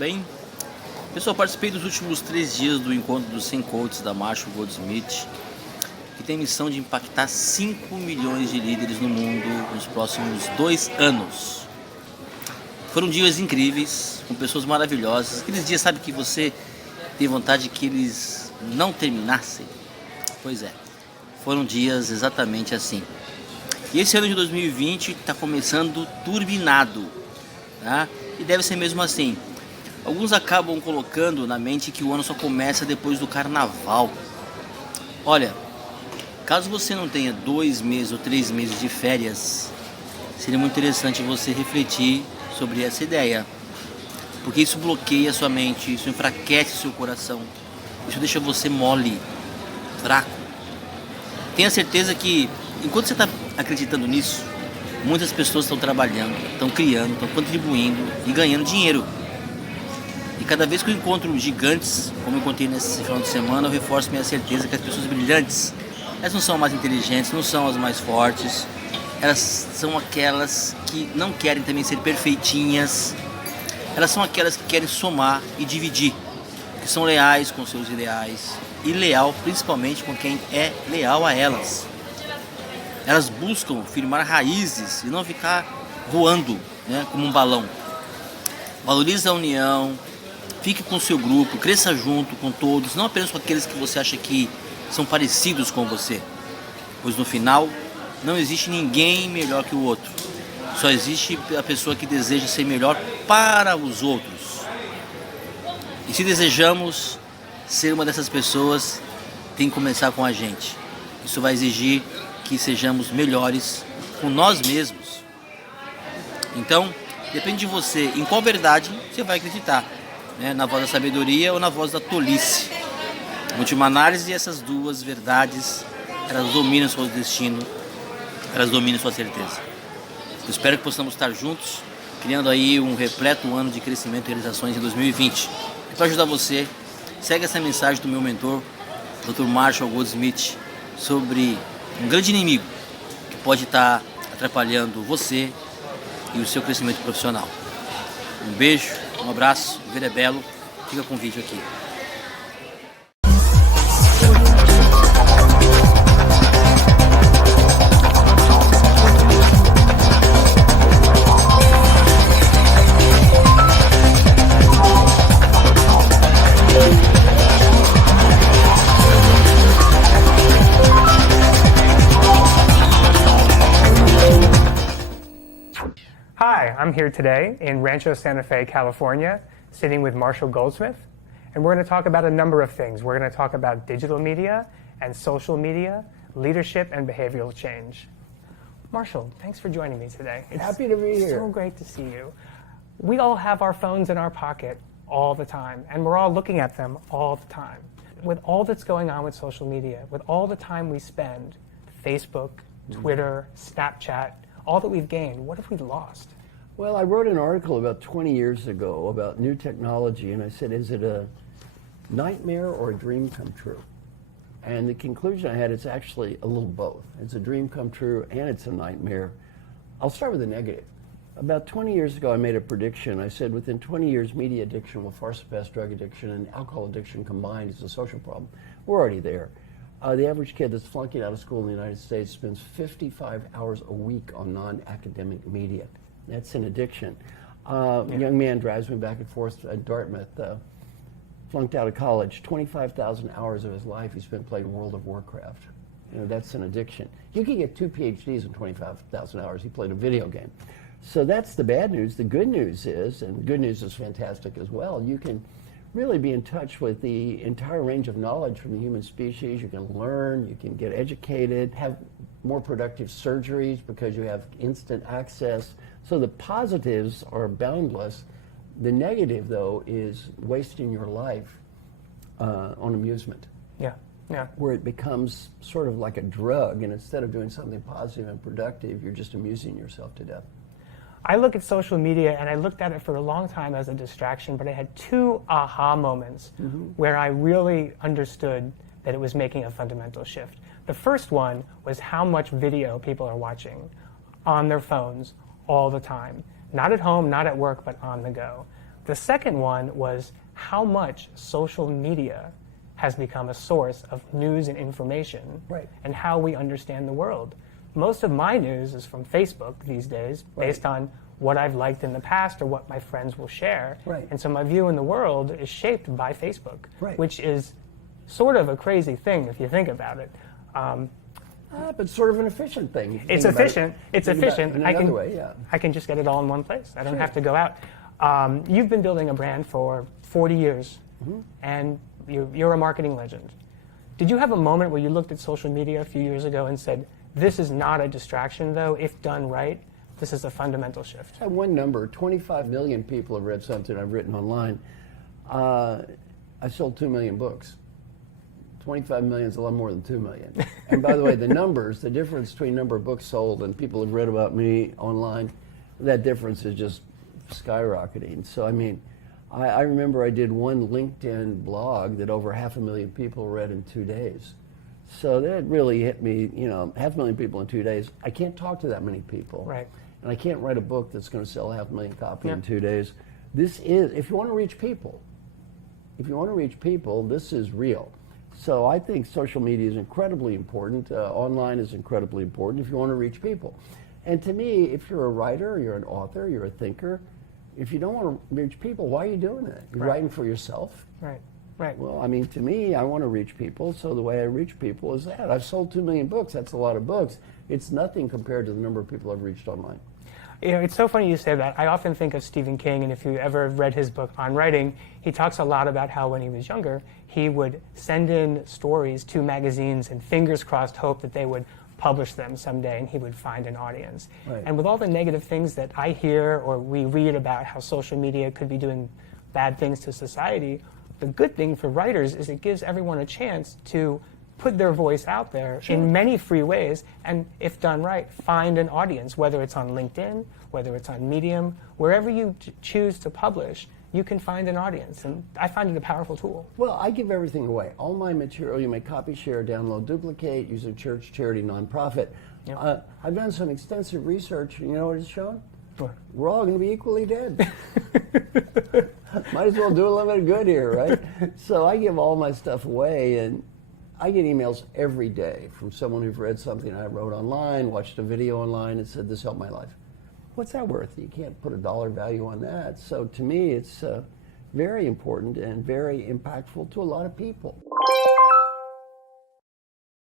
bem? Pessoal, participei dos últimos 3 dias do encontro dos 100 coaches da Márcio Goldsmith, que tem a missão de impactar 5 milhões de líderes no mundo nos próximos 2 anos. Foram dias incríveis, com pessoas maravilhosas. Aqueles dias, sabe, que você tem vontade que eles não terminassem? Pois é, foram dias exatamente assim. E esse ano de 2020 está começando turbinado, tá? E deve ser mesmo assim. Alguns acabam colocando na mente que o ano só começa depois do carnaval. Olha, caso você não tenha 2 meses ou 3 meses de férias, seria muito interessante você refletir sobre essa ideia. Porque isso bloqueia a sua mente, isso enfraquece o seu coração, isso deixa você mole, fraco. Tenha certeza que, enquanto você está acreditando nisso, muitas pessoas estão trabalhando, estão criando, estão contribuindo e ganhando dinheiro. E cada vez que eu encontro gigantes, como eu encontrei nesse final de semana, eu reforço minha certeza que as pessoas brilhantes, elas não são as mais inteligentes, não são as mais fortes, elas são aquelas que não querem também ser perfeitinhas, elas são aquelas que querem somar e dividir, que são leais com seus ideais e leal principalmente com quem é leal a elas. Elas buscam firmar raízes e não ficar voando, né, como um balão. Valorize a união, fique com o seu grupo, cresça junto com todos, não apenas com aqueles que você acha que são parecidos com você. Pois no final, não existe ninguém melhor que o outro. Só existe a pessoa que deseja ser melhor para os outros. E se desejamos ser uma dessas pessoas, tem que começar com a gente. Isso vai exigir que sejamos melhores com nós mesmos. Então, depende de você em qual verdade você vai acreditar, né? Na voz da sabedoria ou na voz da tolice. Em última análise, essas duas verdades, elas dominam seu destino, elas dominam sua certeza. Eu espero que possamos estar juntos, criando aí um repleto ano de crescimento e realizações em 2020. E para ajudar você, segue essa mensagem do meu mentor, Dr. Márcio Goldsmith, sobre um grande inimigo que pode estar atrapalhando você e o seu crescimento profissional. Um beijo, um abraço, Viver é belo, fica com o vídeo aqui. Hi, I'm here today in Rancho Santa Fe, California, sitting with Marshall Goldsmith, and we're going to talk about a number of things. We're going to talk about digital media and social media, leadership and behavioral change. Marshall, thanks for joining me today. It's Happy to be here. So great to see you. We all have our phones in our pocket all the time, and we're all looking at them all the time. With all that's going on with social media, with all the time we spend, Facebook, Twitter, Snapchat, all that we've gained, what have we lost? Well, I wrote an article about 20 years ago about new technology, and I said, is it a nightmare or a dream come true? And the conclusion I had, it's actually a little both. It's a dream come true and it's a nightmare. I'll start with the negative. About 20 years ago, I made a prediction. I said within 20 years, media addiction will far surpass drug addiction, and alcohol addiction combined is a social problem. We're already there. The average kid that's flunking out of school in the United States spends 55 hours a week on non-academic media. That's an addiction. A young man drives me back and forth at Dartmouth, flunked out of college. 25,000 hours of his life he spent playing World of Warcraft. You know, that's an addiction. You can get 2 PhDs in 25,000 hours. He played a video game. So that's the bad news. The good news is, and the good news is fantastic as well, you can really be in touch with the entire range of knowledge from the human species. You can learn, you can get educated, have more productive surgeries because you have instant access. So the positives are boundless. The negative, though, is wasting your life on amusement. Yeah. Where it becomes sort of like a drug, and instead of doing something positive and productive, you're just amusing yourself to death. I look at social media, and I looked at it for a long time as a distraction, but I had 2 aha moments where I really understood that it was making a fundamental shift. The first one was how much video people are watching on their phones all the time. Not at home, not at work, but on the go. The second one was how much social media has become a source of news and information, right, and how we understand the world. Most of my news is from Facebook these days, based on what I've liked in the past or what my friends will share. Right. And so my view in the world is shaped by Facebook, right, which is sort of a crazy thing if you think about it. But sort of an efficient thing. It's efficient. It's efficient. In another way, yeah. I can just get it all in one place. I don't have to go out. You've been building a brand for 40 years, and you're a marketing legend. Did you have a moment where you looked at social media a few years ago and said, this is not a distraction, though, if done right, this is a fundamental shift? I have one number, 25 million people have read something I've written online. I sold 2 million books. 25 million is a lot more than 2 million. And by the way, the numbers, the difference between number of books sold and people have read about me online, that difference is just skyrocketing. So, I mean, I remember I did one LinkedIn blog that over 500,000 people read in 2 days. So that really hit me, 500,000 people in 2 days. I can't talk to that many people. Right. And I can't write a book that's going to sell 500,000 copies in 2 days. This is, if you want to reach people, this is real. So I think social media is incredibly important. Online is incredibly important if you want to reach people. And to me, if you're a writer, you're an author, you're a thinker, if you don't want to reach people, why are you doing it? You're writing for yourself. Right. Right. Well, I mean, to me, I want to reach people, so the way I reach people is that. I've sold 2 million books. That's a lot of books. It's nothing compared to the number of people I've reached online. It's so funny you say that. I often think of Stephen King, and if you ever read his book On Writing, he talks a lot about how when he was younger, he would send in stories to magazines and fingers crossed hope that they would publish them someday and he would find an audience. Right. And with all the negative things that I hear or we read about how social media could be doing bad things to society, the good thing for writers is it gives everyone a chance to put their voice out there in many free ways, and if done right, find an audience, whether it's on LinkedIn, whether it's on Medium, wherever you choose to publish, you can find an audience, and I find it a powerful tool. Well, I give everything away. All my material, you may copy, share, download, duplicate, use a church, charity, nonprofit. Yep. I've done some extensive research, and you know what it's shown? What? We're all going to be equally dead. Might as well do a little bit of good here, right? So I give all my stuff away, and I get emails every day from someone who's read something I wrote online, watched a video online, and said, this helped my life. What's that worth? You can't put a dollar value on that. So to me, it's very important and very impactful to a lot of people.